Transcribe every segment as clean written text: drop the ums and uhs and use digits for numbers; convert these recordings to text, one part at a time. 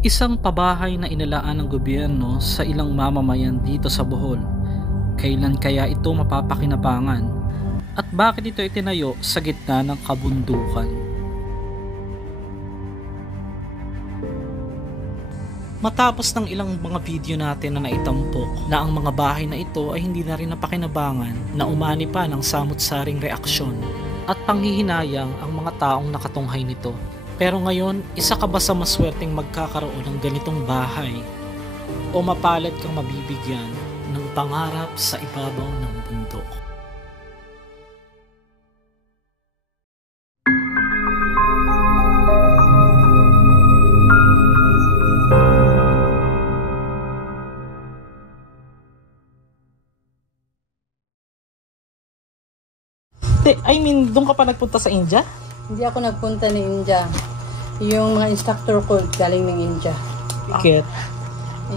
Isang pabahay na inilaan ng gobyerno sa ilang mamamayan dito sa Bohol. Kailan kaya ito mapapakinabangan? At bakit ito itinayo sa gitna ng kabundukan? Matapos ng ilang mga video natin na naitampok na ang mga bahay na ito ay hindi na rin napakinabangan, na umani pa ng samut-saring reaksyon at panghihinayang ang mga taong nakatunghay nito. Pero ngayon, isa ka ba sa maswerteng magkakaroon ng ganitong bahay? O mapalad kang mabibigyan ng pangarap sa ibabaw ng bundok? I mean, doon ka pa nagpunta sa India? Hindi ako nagpunta ng India. Yung mga instructor ko galing ng India. Bakit?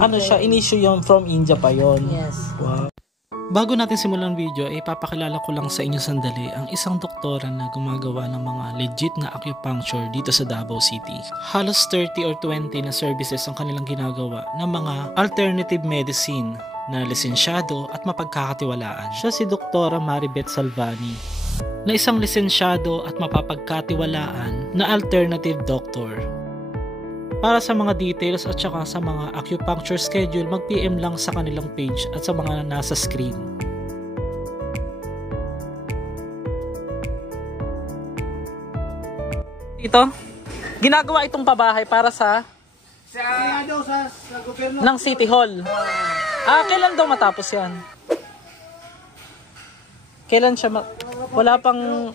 Ano siya? In-issue yung from India pa yon. Yes. Wow. Bago natin simulan ang video, ay papakilala ko lang sa inyo sandali ang isang doktora na gumagawa ng mga legit na acupuncture dito sa Davao City. Halos 30 or 20 na services ang kanilang ginagawa ng mga alternative medicine na lisensyado at mapagkakatiwalaan. Siya si Doktora Maribeth Salvani, na isang lisensyado at mapapagkatiwalaan na alternative doctor. Para sa mga details at saka sa mga acupuncture schedule, mag-PM lang sa kanilang page at sa mga nasa screen. Ito, ginagawa itong pabahay para sa gobyerno ng City Hall. Kailan daw matapos yan? Kailan siya wala pang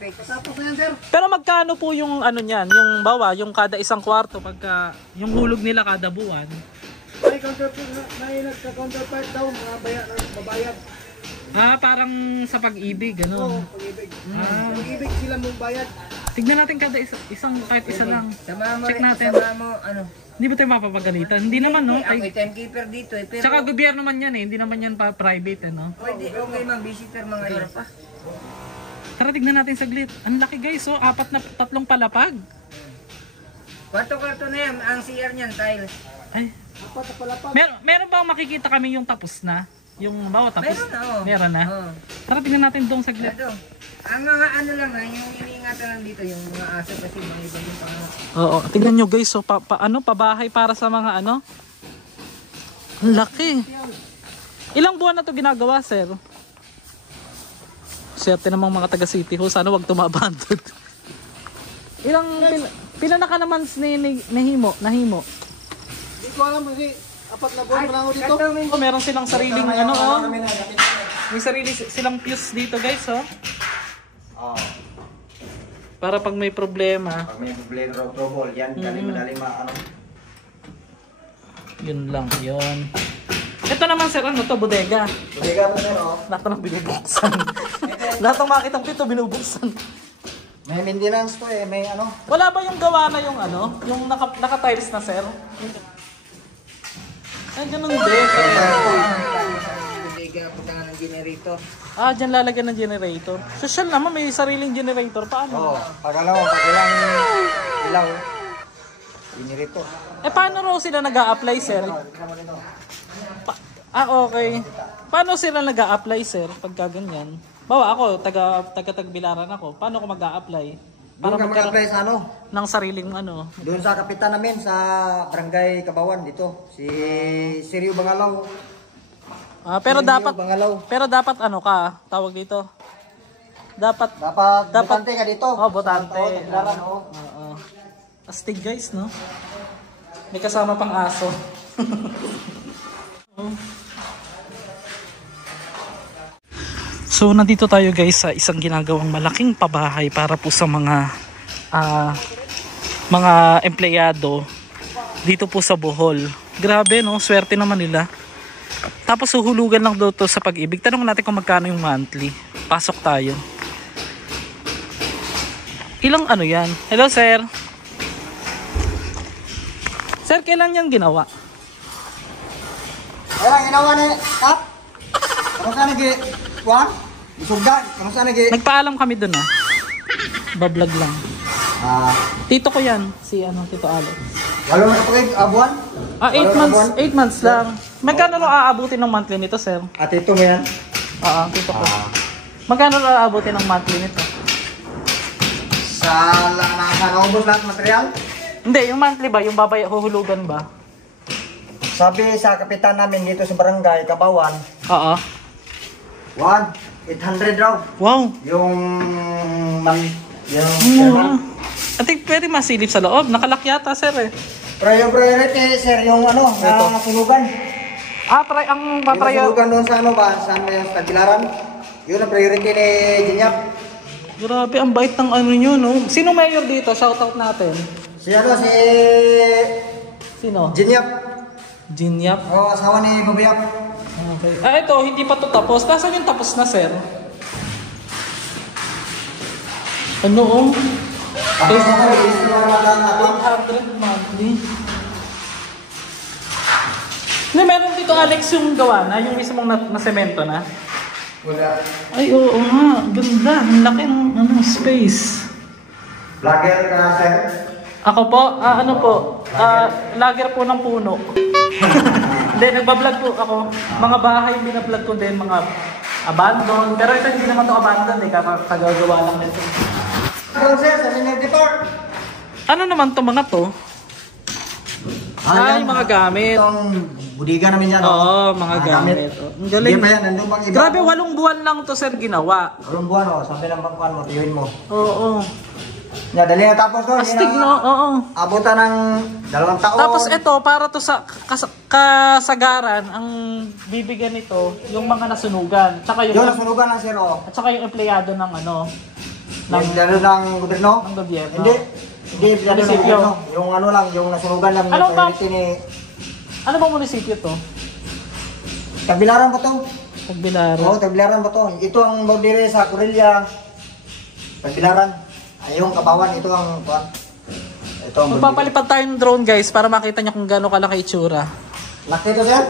fix. Pero magkano po yung ano niyan, yung bawa, yung kada isang kwarto pagka yung hulog nila kada buwan? May nagka-counterpart daw, mga babayad. Parang sa pag-ibig, Oo, gano'n. pag-ibig. Pag-ibig sila mong bayad. Tignan natin kada isang kahit isa lang. Check natin. Sama mo, ano? Hindi ba tayo mapapagalitan? Hindi naman, no? Ako timekeeper dito eh. Pero, Tsaka gobyerno man yan eh, hindi naman yan pa private, no? pwede, okay mag-visitor mga ito pa. Tara, tignan natin saglit. Ang laki guys, oh, tatlong palapag. Kwarto-kwarto na yan, ang CR niyan, tiles. Ay, Apat na palapag. meron bang makikita kami yung tapos na? Yung bawa tapos? Meron na, oh. Meron na? Oo. Tara, tignan natin doon saglit. Ito. Ang mga ano lang ha, yung iniingatan lang dito, yung mga aso kasi mga iba yung pangalan. Oo, tignan nyo guys, so pabahay para sa mga ano? Ang laki. Ilang buwan na to ginagawa, sir? Siyerte namang mga taga City Hall, sana wag tumabandod. Pila na ka naman nahimo? Hindi ko alam kasi apat na buwan lang ako dito. Oh, meron silang sariling ano, oh. May sarili silang fuse dito guys, oh. Para pag may problema. Pag may problema o trouble, yan, madali ano. Yun lang, yun. Ito naman sir, ano to, bodega. Bodega mo sir, oh. Lahat ng binubuksan. Lahat ng makitang pito binubuksan. May maintenance to eh, may ano. Wala ba yung gawa na yung ano? Yung naka-tiles na sir? Ay, ganun din. Bodega, putangan ng generator. Dyan lalagyan ng generator. Social naman, may sariling generator. Paano? Oo, pag ilang ilaw, generator. Paano raw sila nag-a-apply sir? Okay. Paano sila nag-a-apply sir pagka ganyan? Bawa ako, taga-Tagbilaran ako. Paano ako mag-a-apply? Doon ka mag-apply sa ano? Ng sariling ano? Doon sa kapitan namin sa Barangay Kabawan dito. Si Sirio Bangalaw. Pero Bangalaw. dapat ano ka, tawag dito? Dapat Botante ka dito. Oh, botante. Tagbilaran, oh. Oo. Astig guys, no? May kasama pang aso. So nandito tayo guys sa isang ginagawang malaking pabahay para po sa mga empleyado dito po sa Bohol. Grabe no, swerte naman nila. Tapos uhulugan lang daw to sa pag-ibig. Tanong natin kung magkano yung monthly. Pasok tayo. Ilang ano yan? Hello sir. Sir, kailan yan ginawa? Kaya ginawa ni Kap. Kamusta nag-Juan? Isugan, kamusta nag- Nagpaalam kami dun ah. Bablog lang. Tito ko yan, si Tito Alex. Walo na kapag buwan? 8 months, 8 months lang. Magkano rin aabutin ng monthly nito, sir? At ito mo yan? Oo, tito ko. Magkano rin aabutin ng monthly nito? Naubos lahat material? Hindi, yung monthly ba? Yung huhulugan ba? Sabi sa kapitan namin dito sa barangay, Kabawan, Oo. 800 raw. Wow. Yung Mura. At pwede masilip sa loob. Nakalak yata, sir eh. priority, sir, yung nasunugan. Ang Yung nasunugan doon sa saan yung Tagbilaran. Yun ang priority ni Jinyap. Grabe, ang bait ng nyo, no? Sino mayor dito? Shoutout natin. Si Sino? Jinyap. Jinyap. Asawa ni Babayap. Okay. Ito, hindi pa to tapos. Nasaan yung tapos na, sir? Ano, oh? 800 monthly. Hindi, meron dito, Alex, yung gawa na, yung mismong na semento na. Wala. Ay, oo nga. Ganda. Ang laki ng space. Vlogger ka, sir? Ako po, lager po ng puno. Hindi, nagbablog po ako. Mga bahay, binablog ko din, mga abandon. Pero ito hindi naman ito abandon, kagagawa lang nito. Ano, sir, sa Sineditor? Ano naman to mga to? Ay, mga gamit. Itong budiga namin yan. Oo, mga gamit. Ang galing. Hindi pa yan, nandun bang iba? Grabe, 8 buwan lang to, sir, ginawa. 8 buwan, sabi ng bangkuan mo, tiyuhin mo. Oo. Dali na tapos doon. Astig, no? Oo. Abutan ng 2 taon. Tapos ito, para to sa kasagaran, ang bibigyan nito, yung mga nasunugan. Tsaka Yung nasunugan ng sir, At saka yung empleyado ng empleyado ng gobyerno? ng gobyerno. Hindi empleyado ng Munisipyo. gobyerno. Yung lang, yung nasunugan lang. Ano ba? Ano bang munisipyo to? Tagbilaran ba to? Tagbilaran. Oo, Tagbilaran ba to? Ito ang bordere sa Corella. Tagbilaran. Ay, yung Kabawan, ito ang ito ang Magpapalipad tayo ng drone, guys, para makita nyo kung gaano kalaki itsura. Laki ito, sir?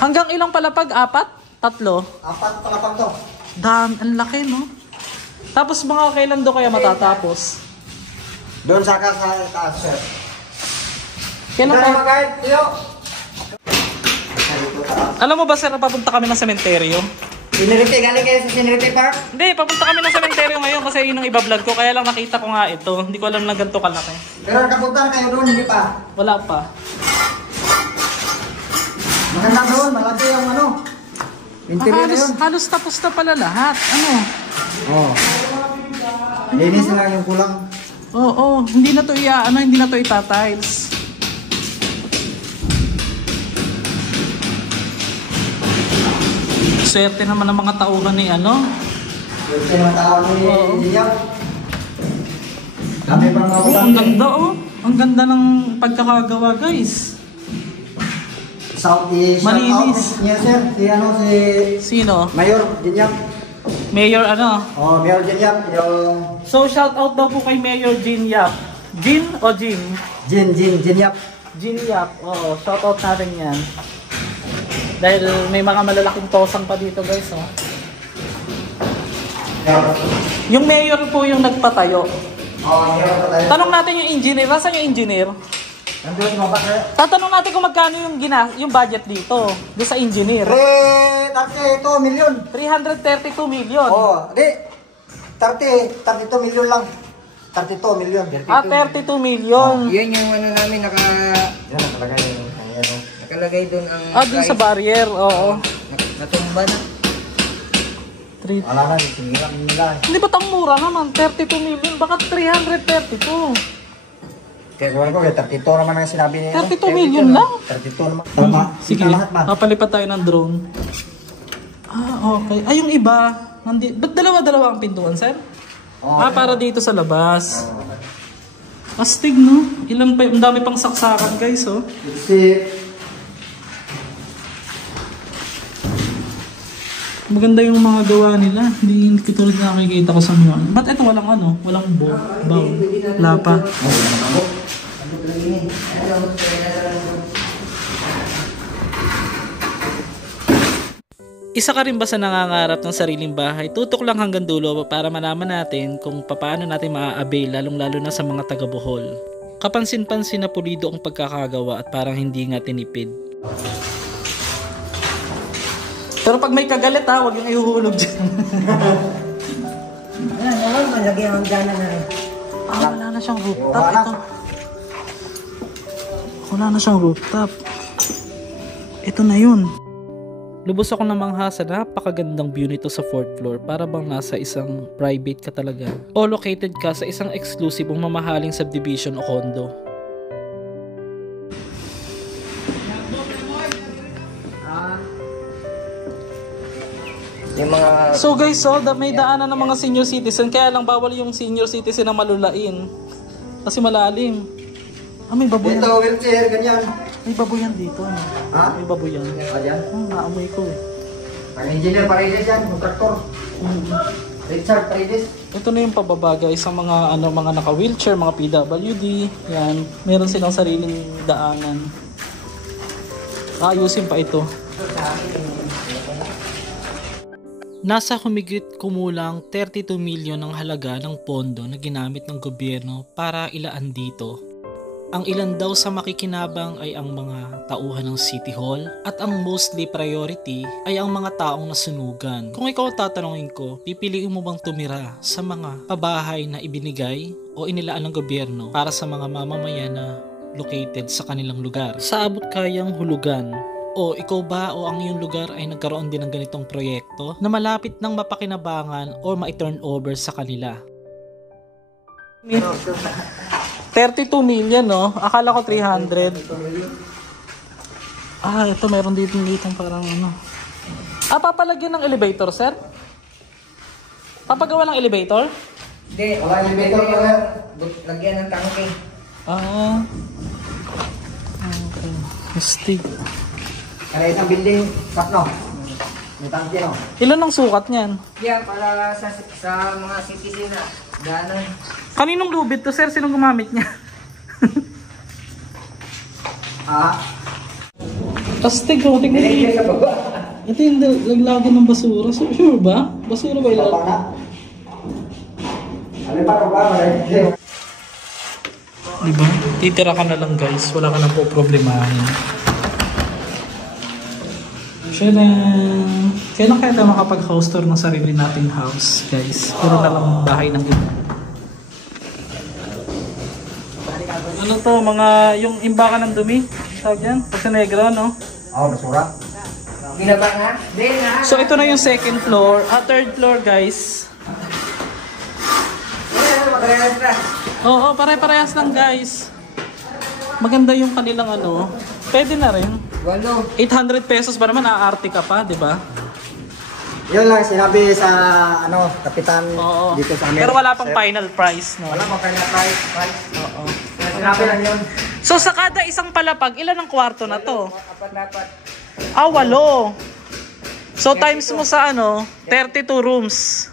Hanggang ilang palapag? 4? 3? 4 palapag to. Ang laki, no? Tapos mga kailan do kaya matatapos? Doon sa taas, sir. Kailan Doon tayo? mag-guide, tiyo. Alam mo ba, sir, papunta kami ng sementeryo? Sinirite, galing kayo sa Sinirite Park? Hindi, papunta kami ng sementeryo ngayon kasi yun ang iba-vlog ko. Kaya lang nakita ko nga ito. Hindi ko alam na ganito kalaki. Pero nakapunta kayo doon, hindi pa. Wala pa. Maganda doon, malaki yung interior na yun. Halos tapos na pala lahat. Ano? Oo. Linis na lang yung kulang. Oo, hindi na to hindi na to itatiles. Swerte naman ng mga tauhan ni Swerte ng tao ni Jinyap. Kami bang Oh, ang ganda, oh. Ang ganda ng pagkakagawa, guys. Southeast. Malinis. Yes, sir. Si Sino? Mayor Jinyap. Mayor Mayor Jinyap. Yung So, shout out daw po kay Mayor Jin Yap. Jin o Jin? Jinyap. Jin Yap. Oo, shout out natin yan. Dahil may mga malalaking tosang pa dito, guys, oh. Yung mayor po yung nagpatayo. Mayor pa tayo. Tanong natin yung engineer. Nasaan yung engineer? Nandun, mabak sir. Tatanong natin kung magkano yung budget dito. Doon sa engineer. 32 million. 332 million. Di. 32 million lang. 32 million. 32 million. Yun yung namin Yan, nakalagay yung nakalagay doon ang Doon sa barrier, oo. natumba na. Wala na, sinilang nila. Hindi ba't ang mura naman? 32 million, baka 332. Kaya gawin ko, 32 naman ang sinabi niya. 32 million lang? 32 naman. Tama. Sige, Lahat ba? papalipat tayo ng drone. Okay. Yung iba, ba't dalawa-dalawa ang pintuan, sir? Para dito sa labas. Astig, no? Ang dami pang saksakan, guys, oh. Maganda yung mga gawa nila. Hindi katulad na nakikita ko sa mga. Ba't ito walang walang bowl, lapa. Isa ka rin ba sa nangangarap ng sariling bahay? Tutok lang hanggang dulo para malaman natin kung paano natin maa-avail, lalong-lalo na sa mga taga Bohol. Kapansin-pansin na pulido ang pagkakagawa at parang hindi nga tinipid. Pero pag may kagalit ha, huwag yung ihuhulog dyan. Ayan, malagyan ang dana na rin. Wala na siyang rooftop ito. Wala na siyang rooftop. Ito na yun. Lubos ako namangha sa napakagandang view nito sa 4th floor, para bang nasa isang private ka talaga. O located ka sa isang exclusive o mamahaling subdivision o condo. Yung mga... So guys, may daanan ng mga senior citizen, kaya lang bawal yung senior citizen na malulain. Kasi malalim. May baboy yan. Ito, wheelchair, ganyan. May baboy yan dito. Ano? Ha? May baboy yan. Ayan. Naamoy ko eh. Ang engineer Paredes yan, yung traktor. Richard Paredes. Ito na yung pababagay sa mga mga naka-wheelchair, mga PWD. Yan, meron silang sariling daanan. Ayusin pa ito. Nasa humigit kumulang 32 milyon ang halaga ng pondo na ginamit ng gobyerno para ilaan dito. Ang ilan daw sa makikinabang ay ang mga tauhan ng City Hall at ang mostly priority ay ang mga taong nasunugan. Kung ikaw tatanungin ko, pipiliin mo bang tumira sa mga pabahay na ibinigay o inilaan ng gobyerno para sa mga mamamayan na located sa kanilang lugar? Sa abot kayang hulugan. O ikaw ba o ang iyong lugar ay nagkaroon din ng ganitong proyekto na malapit ng mapakinabangan o ma-turn over sa kanila? 32 million, no? Akala ko 300. Ito meron dito parang ano. Papalagyan ng elevator, sir? Papagawa ng elevator? Hindi, Wala elevator na yan. lagyan ng tangke. Okay. Mistig. Kaya isang building, tatlo. May tangke, no? Ilan ang sukat niyan? Yan, para sa mga citizen na danan. Kaninong lubid to, sir? Sinong gumamit niya? Astig ko, tingnan niyo. Sa baba. Ito yung laglagan ng basura. Sure ba? Basura ba ilan? Ano pa ba? Diba? Titira ka na lang guys. Wala ka na po problemahin. Kailan kaya tayo makapag-house tour ng sarili nating house, guys? Puro na lang bahay ng iba. Ano to, yung imbakan ng dumi? Tawag yan? Kasi negro, no? Basura. Ginaba na? Hindi na. So ito na yung second floor. Third floor, guys. Magrehas na. Oo, pare-parehas lang, guys. Maganda yung kanilang ano. Pwede na rin. 800 pesos ba naman, aarte ka pa, di ba? Yun lang sinabi sa kapitan dito sa amin. Pero wala pang final price, no? Wala pang final price. Oo. Sinabi lang yun. So sa kada isang palapag, ilan ang kwarto na to? 8. 8. So times mo sa 32 rooms.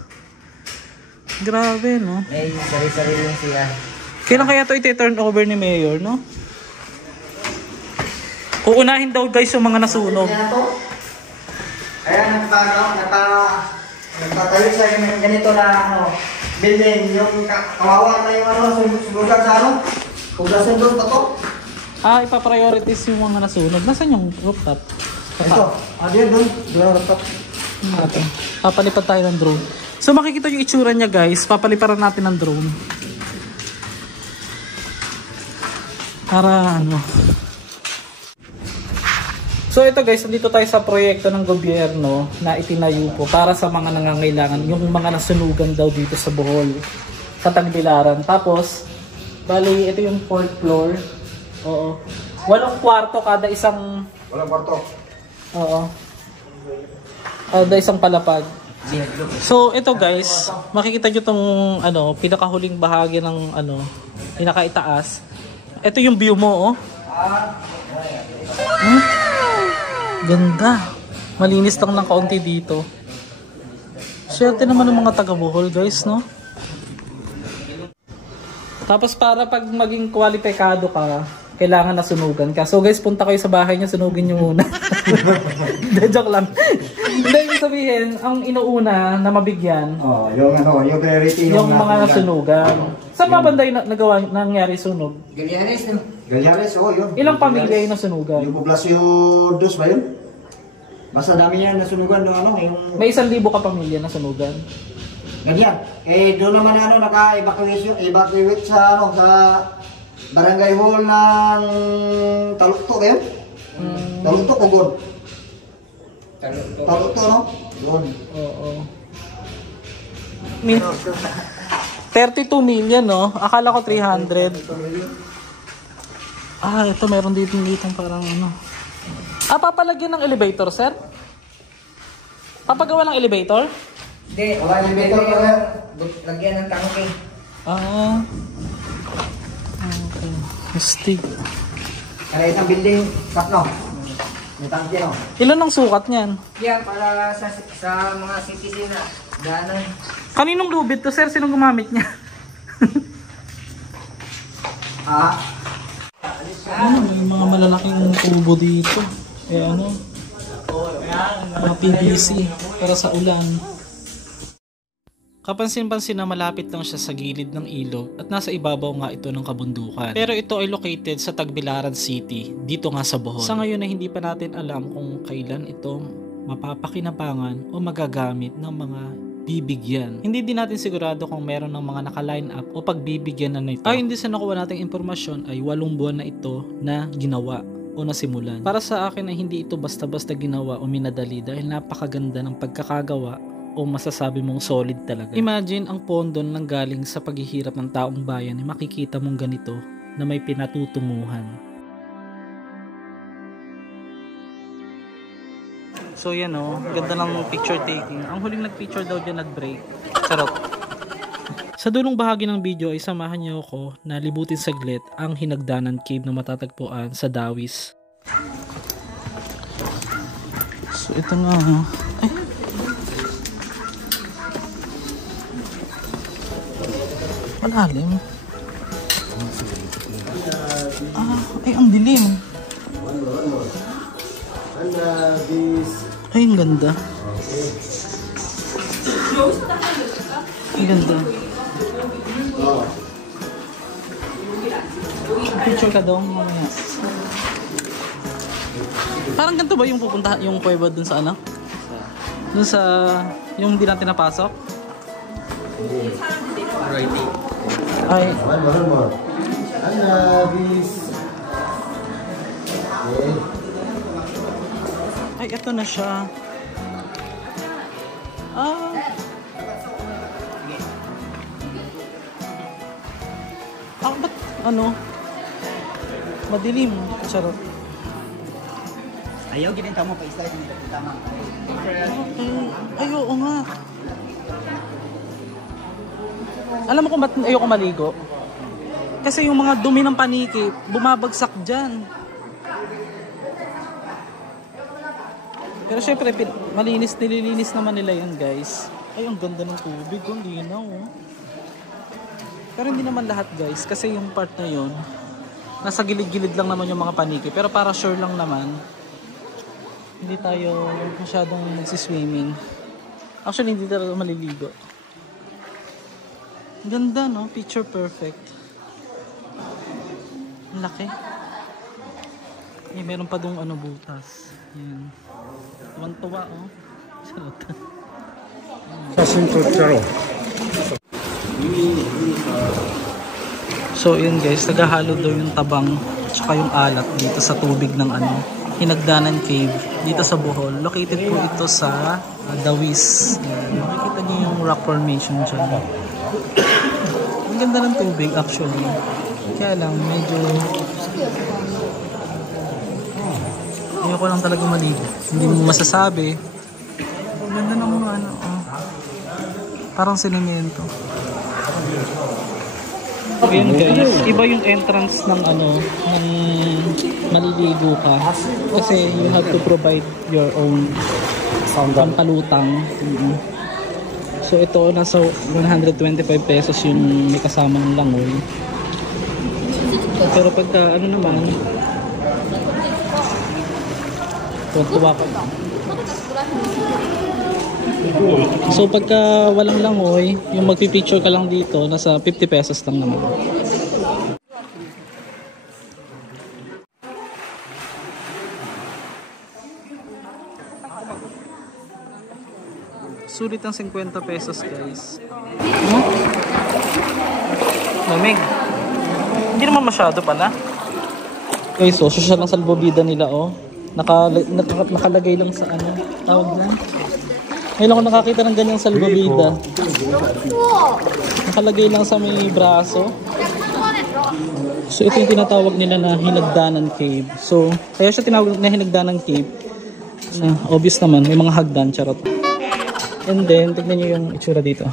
Grabe, no? May sarili-sarili siya. Kailan kaya ito iti-turn over ni Mayor, no? Uunahin daw guys yung mga nasunog. Kaya nagtatayo sa ganito na building, yung kawawa na yung sumugan sa pugasan doon pa to. Ipa-priorities yung mga nasunog. Nasaan yung rooftop? Ito, diyan doon. Doon rooftop. Papalipad tayo ng drone. So makikita yung itsura niya guys. Papaliparan natin ng drone. Para So ito guys, nandito tayo sa proyekto ng gobyerno na itinayo po para sa mga nangangailangan, yung mga nasunugan daw dito sa Bohol, sa Tagbilaran. Tapos, bali ito yung 4th floor. Oo. 8 kwarto kada isang... Walang kwarto. Oo. Kada isang palapag. So ito guys, makikita nyo itong pinakahuling bahagi ng pinakaitaas. Ito yung view mo, oh. Ganda. Malinis lang ng kaunti dito. Swerte naman ng mga taga Bohol, guys, no? Tapos para pag maging kwalipikado ka, kailangan na sunugan ka. So guys, punta kayo sa bahay niya, sunugin nyo muna. Joke lang. Hindi, ibig sabihin, ang inuuna na mabigyan, Oh, yung yung priority yung mga nasunugan. Saan ba banda yung nangyari sunog? Galyanes, no? Galyares, yun. Ilang pamilya yung nasunugan? Yung poblasyo dos ba yun? Basta dami yan nasunugan yung yung... May 1,000 ka pamilya na sunugan. Ganyan. Doon naman naka-evacuate sa sa barangay hall ng Talukto ba yun? Talukto o Gon? Talukto, no? Gon. Oo. 32 million, no? Akala ko 300. Ito meron dito parang ano. Papalagyan ng elevator, sir? Papagawa ng elevator? Hindi, Wala elevator na yan. lagyan ng tangke. Okay. Astig. Kaya isang building, no? May tangke, no? Ilan ang sukat niyan? Yan, para sa mga citizen na daanan. Kaninong lubid to, sir? Sinong gumamit niya? May mga malalaking tubo dito. Mga PVC para sa ulan. Kapansin-pansin na malapit lang siya sa gilid ng ilog at nasa ibabaw nga ito ng kabundukan. Pero ito ay located sa Tagbilaran City, dito nga sa Bohol. Sa ngayon ay hindi pa natin alam kung kailan ito mapapakinabangan o magagamit ng mga bibigyan. Hindi din natin sigurado kung meron ng mga naka-line up o pagbibigyan na nito. Hindi sa nakuha nating impormasyon ay 8 buwan na ito na ginawa o nasimulan. Para sa akin ay hindi ito basta-basta ginawa o minadali dahil napakaganda ng pagkakagawa o masasabi mong solid talaga. Imagine ang pondo nang galing sa paghihirap ng taong bayan ay makikita mong ganito na may pinatutunguhan. So yan ganda ng picture taking. Ang huling nag-picture daw dyan nag-break. Charot. Sa dulong bahagi ng video ay samahan niyo ako na libutin saglit ang Hinagdanan Cave na matatagpuan sa Dawis. So ito nga ay. Malalim. Ay ang dilim. Ay ang ganda. Ang ganda. Picture ka daw mamaya. Parang ganito ba yung pupunta yung kuweba dun sa ano? Dun sa yung hindi natin napasok? Ay. One more. Ay, ito na siya. Ba't madilim? Charot. Ayaw, ginita mo pa isa yung tama. Ay, oo nga. Alam mo kung ba't ayoko maligo? Kasi yung mga dumi ng paniki, bumabagsak dyan. Pero syempre, nililinis naman nila yan, guys. Ay, ang ganda ng tubig, ang linaw. Pero hindi naman lahat, guys, kasi yung part na yun, nasa gilid-gilid lang naman yung mga paniki. Pero para sure lang naman, hindi tayo masyadong nagsiswimming. Actually, hindi talaga maliligo. Ganda, no? Picture perfect. Ang laki. Meron pa dong butas. Yan. Tuwan-tuwa, Sarot. So, yun guys. Naghahalo daw yung tabang tsaka yung alat dito sa tubig ng Hinagdanan Cave dito sa Bohol. Located po ito sa Dawis. Yan. Makikita niyo yung rock formation dyan. Ang ganda ng tubig actually. Kaya lang medyo ayoko lang talaga maligo. Hindi mo masasabi. Ang ganda ng mga parang sinemento. Ayan guys, iba yung entrance ng ng maliligo ka. Kasi you have to provide your own pampalutang. So ito nasa 125 pesos yung may kasamang langoy. Pero pagka naman tuwa ka So pagka walang langoy, yung magpipicture ka lang dito, nasa 50 pesos lang naman. Sulit ang 50 pesos guys. Lamig. Hindi naman masyado pala. Okay, so social lang salbobida nila oh. Nakalagay lang sa ano, tawag na. Ngayon ako nakakita ng ganyang salbobida. Nakalagay lang sa may braso. So ito yung tinatawag nila na Hinagdanan Cave. So kaya siya tinawag na Hinagdanan Cave. Obvious naman, may mga hagdan, charot. And then, tignan nyo yung itsura dito.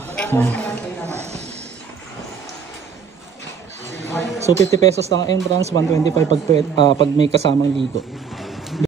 So 50 pesos lang ang entrance, 125 pag may kasamang ligo.